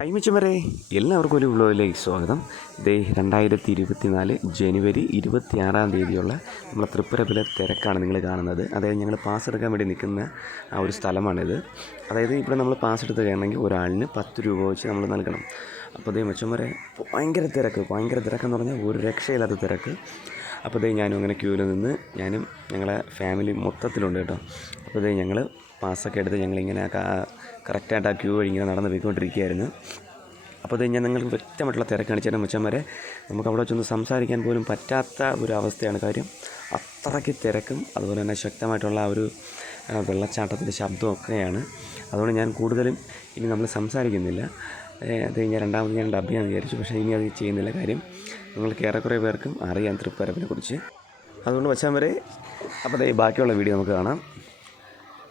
കൈമിച്ചം വരെ എല്ലാവർക്കും ഒരു വ്ലോഗിലേക്ക് സ്വാഗതം. ദേ രണ്ടായിരത്തി ഇരുപത്തി നാല് ജനുവരി ഇരുപത്തി ആറാം തീയതിയുള്ള നമ്മുടെ തൃപ്പുരപ്പിലെ തിരക്കാണ് നിങ്ങൾ കാണുന്നത്. അതായത് ഞങ്ങൾ പാസ് എടുക്കാൻ വേണ്ടി നിൽക്കുന്ന ആ ഒരു സ്ഥലമാണിത്. അതായത് ഇവിടെ നമ്മൾ പാസ് എടുത്ത് കയറണമെങ്കിൽ ഒരാളിന് പത്ത് രൂപ വെച്ച് നമ്മൾ നൽകണം. അപ്പോൾ ദേ മച്ചം വരെ ഭയങ്കര തിരക്ക്. ഭയങ്കര തിരക്കെന്ന് പറഞ്ഞാൽ ഒരു രക്ഷയില്ലാത്ത തിരക്ക്. അപ്പോൾ ഞാനും അങ്ങനെ ക്യൂവിൽ നിന്ന് ഞാനും ഞങ്ങളെ ഫാമിലി മൊത്തത്തിലുണ്ട് കേട്ടോ. അപ്പോൾ ഞങ്ങൾ പാസ്സൊക്കെ എടുത്ത് ഞങ്ങളിങ്ങനെ കറക്റ്റായിട്ട് ആ ക്യൂ വഴി ഇങ്ങനെ നടന്ന് പോയിക്കൊണ്ടിരിക്കുകയായിരുന്നു. അപ്പോൾ ഇത് ഞാൻ നിങ്ങൾക്ക് വ്യക്തമായിട്ടുള്ള തിരക്ക് ചേട്ടൻ മച്ചന്മാരെ. നമുക്ക് അവിടെ വെച്ചൊന്ന് സംസാരിക്കാൻ പോലും പറ്റാത്ത ഒരു അവസ്ഥയാണ് കാര്യം. അത്രയ്ക്ക് തിരക്കും അതുപോലെ തന്നെ ശക്തമായിട്ടുള്ള ആ ഒരു വെള്ളച്ചാട്ടത്തിന്റെ ശബ്ദമൊക്കെയാണ് അതുകൊണ്ട് ഞാൻ കൂടുതലും ഇനി നമ്മൾ സംസാരിക്കുന്നില്ല. അത് ഞാൻ രണ്ടാമത് ഞാൻ ഡബ് ചെയ്യാൻ വിചാരിച്ചു പക്ഷേ ഇനി അത് ചെയ്യുന്നില്ല കാര്യം. നിങ്ങൾക്ക് ഏറെക്കുറെ പേർക്കും അറിയാം തൃപ്പരപ്പിനെ കുറിച്ച് അതുകൊണ്ട് വച്ചാൽ വരെ അപ്പോൾ ബാക്കിയുള്ള വീഡിയോ നമുക്ക് കാണാം.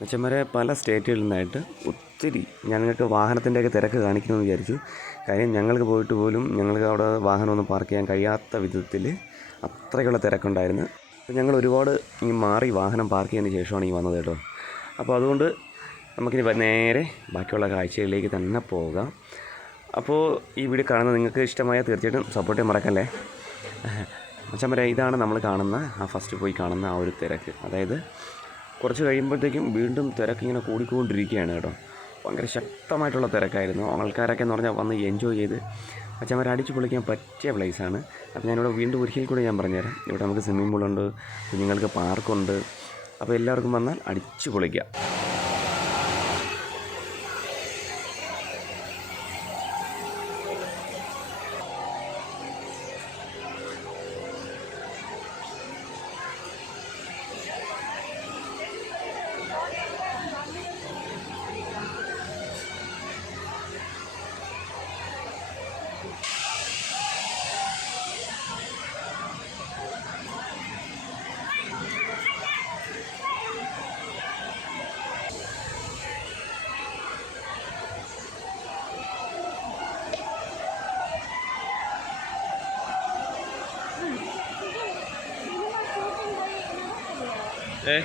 അച്ഛന്മാരെ പല സ്റ്റേറ്റുകളിൽ നിന്നായിട്ട് ഒത്തിരി ഞങ്ങൾക്ക് വാഹനത്തിന്റെയൊക്കെ തിരക്ക് കാണിക്കുമെന്ന് വിചാരിച്ചു. കാര്യം ഞങ്ങൾക്ക് പോയിട്ട് പോലും ഞങ്ങൾക്ക് അവിടെ വാഹനമൊന്നും പാർക്ക് ചെയ്യാൻ കഴിയാത്ത വിധത്തിൽ അത്രയ്ക്കുള്ള തിരക്കുണ്ടായിരുന്നു. അപ്പോൾ ഞങ്ങൾ ഒരുപാട് ഈ മാറി വാഹനം പാർക്ക് ചെയ്തതിന് ശേഷമാണ് ഈ വന്നത് കേട്ടോ. അപ്പോൾ അതുകൊണ്ട് നമുക്കിനി നേരെ ബാക്കിയുള്ള കാഴ്ചകളിലേക്ക് തന്നെ പോകാം. അപ്പോൾ ഈ വീഡിയോ കാണുന്നത് നിങ്ങൾക്ക് ഇഷ്ടമായ തീർച്ചയായിട്ടും സപ്പോർട്ട് ചെയ്യാൻ മറക്കല്ലേ? അച്ഛന്മാരെ ഇതാണ് നമ്മൾ കാണുന്ന ആ ഫസ്റ്റ് പോയി കാണുന്ന ആ ഒരു തിരക്ക്. അതായത് കുറച്ച് കഴിയുമ്പോഴത്തേക്കും വീണ്ടും തിരക്കിങ്ങനെ കൂടിക്കൊണ്ടിരിക്കുകയാണ് കേട്ടോ. ഭയങ്കര ശക്തമായിട്ടുള്ള തിരക്കായിരുന്നു. ആൾക്കാരൊക്കെ എന്ന് പറഞ്ഞാൽ വന്ന് എൻജോയ് ചെയ്ത് അച്ഛന്മാരെ അടിച്ചു പൊളിക്കാൻ പറ്റിയ പ്ലേസാണ് അപ്പോൾ ഞാനിവിടെ വീണ്ടും ഒരിക്കൽ കൂടി ഞാൻ പറഞ്ഞുതരാം. ഇവിടെ നമുക്ക് സ്വിമ്മിംഗ് പൂളുണ്ട് കുഞ്ഞുങ്ങൾക്ക് പാർക്കുണ്ട് അപ്പോൾ എല്ലാവർക്കും വന്നാൽ അടിച്ചു പൊളിക്കാം. ഏ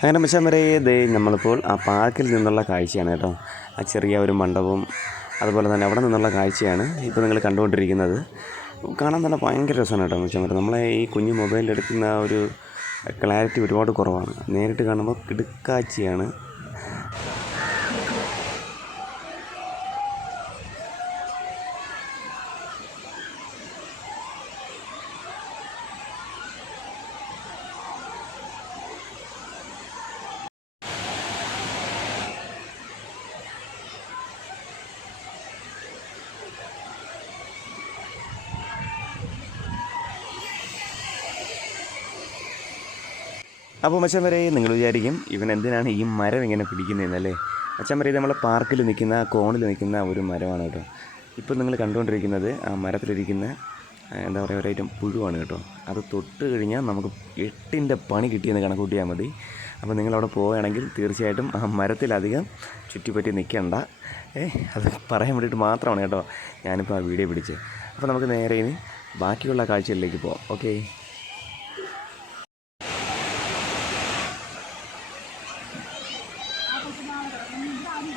അങ്ങനെ മിച്ചം വരെ ദേ നമ്മളിപ്പോൾ ആ പാർക്കിൽ നിന്നുള്ള കാഴ്ചയാണ് കേട്ടോ. ആ ചെറിയ ഒരു മണ്ഡപവും അതുപോലെ തന്നെ അവിടെ നിന്നുള്ള കാഴ്ചയാണ് ഇപ്പോൾ നിങ്ങൾ കണ്ടുകൊണ്ടിരിക്കുന്നത്. കാണാൻ തന്നെ ഭയങ്കര രസമാണ് കേട്ടോ മിച്ചം വരെ നമ്മളെ ഈ കുഞ്ഞു മൊബൈലിൽ എടുക്കുന്ന ഒരു ക്ലാരിറ്റി ഒരുപാട് കുറവാണ്. നേരിട്ട് കാണുമ്പോൾ കിടുക്കാഴ്ചയാണ് അപ്പോൾ മച്ചം വരെ നിങ്ങൾ വിചാരിക്കും ഇവൻ എന്തിനാണ് ഈ മരം ഇങ്ങനെ പിടിക്കുന്നതെന്നല്ലേ? അച്ഛൻ വരെ നമ്മളെ പാർക്കിൽ നിൽക്കുന്ന കോണിൽ നിൽക്കുന്ന ഒരു മരമാണ് കേട്ടോ. ഇപ്പോൾ നിങ്ങൾ കണ്ടുകൊണ്ടിരിക്കുന്നത് ആ മരത്തിലിരിക്കുന്ന എന്താ പറയുക ഒരു ഐറ്റം പുഴുവാണ് കേട്ടോ. അത് തൊട്ട് കഴിഞ്ഞാൽ നമുക്ക് എട്ടിന്റെ പണി കിട്ടിയെന്ന് കണക്കൂട്ടിയാൽ മതി. അപ്പോൾ നിങ്ങളവിടെ പോവുകയാണെങ്കിൽ തീർച്ചയായിട്ടും ആ മരത്തിലധികം ചുറ്റിപ്പറ്റി നിൽക്കണ്ട. ഏ അത് പറയാൻ വേണ്ടിയിട്ട് മാത്രമാണ് കേട്ടോ ഞാനിപ്പോൾ ആ വീഡിയോ പിടിച്ച് അപ്പോൾ നമുക്ക് നേരെ ഇനി ബാക്കിയുള്ള കാഴ്ചകളിലേക്ക് പോവാം. ഓക്കേ.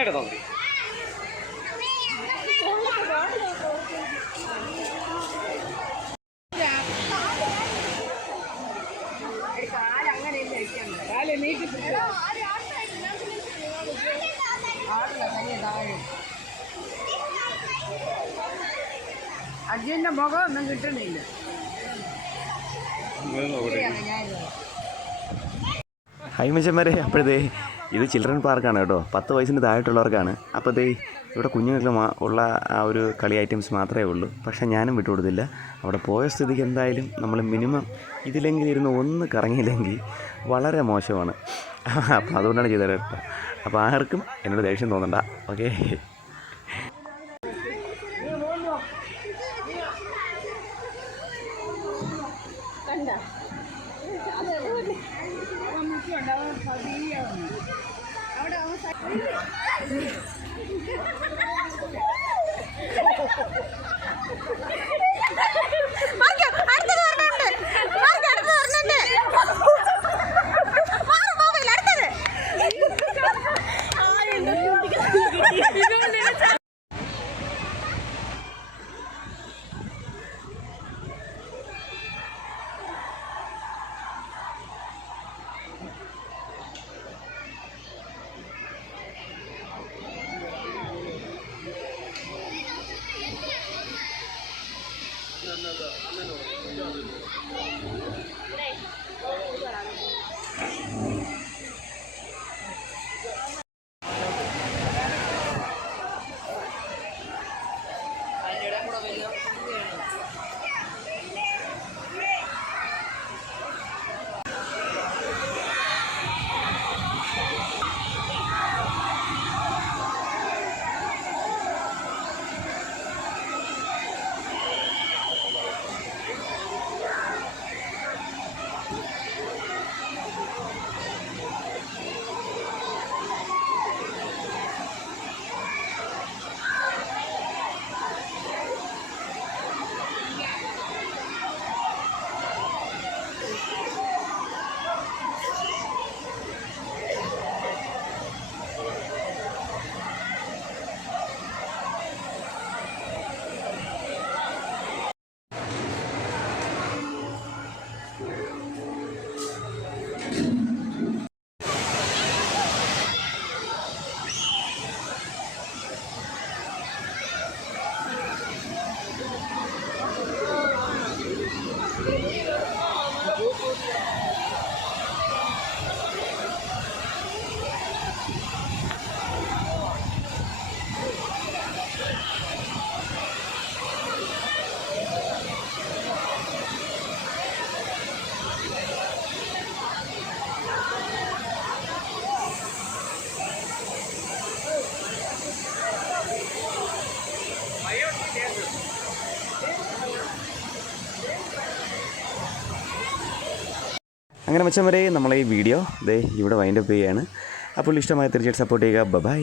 ഇങ്ങോട്ട് തോന്നി അജിന്റെ മുഖം ഒന്നും കിട്ടണില്ല ഹൈമച്ചന്മാരെ മച്ചന്മാരെ അപ്പോഴത്തേ ഇത് ചിൽഡ്രൻ പാർക്കാണ് കേട്ടോ. പത്ത് വയസ്സിന് താഴെയുള്ളവർക്കാണ്. അപ്പോൾ ദേ ഇവിടെ കുഞ്ഞുങ്ങൾക്ക് ഉള്ള ആ ഒരു കളി ഐറ്റംസ് മാത്രമേ ഉള്ളൂ. പക്ഷേ ഞാനും വിട്ടുകൊടുത്തില്ല അവിടെ പോയ സ്ഥിതിക്ക് എന്തായാലും നമ്മൾ മിനിമം ഇതിലെങ്കിലും ഇരുന്ന് ഒന്ന് കറങ്ങിയില്ലെങ്കിൽ വളരെ മോശമാണ്. അപ്പോൾ അതുകൊണ്ടാണ് ചെയ്തത് അപ്പോൾ ആർക്കും എന്നോട് ദേഷ്യം തോന്നണ്ട. ഓക്കേ. അങ്ങനെ മച്ചം വരെ നമ്മളെ ഈ വീഡിയോ ദേ ഇവിടെ വൈൻഡപ്പ് ചെയ്യുകയാണ്. അപ്പോൾ ഇഷ്ടമായ തീർച്ചയായിട്ടും സപ്പോർട്ട് ചെയ്യുക. ബൈ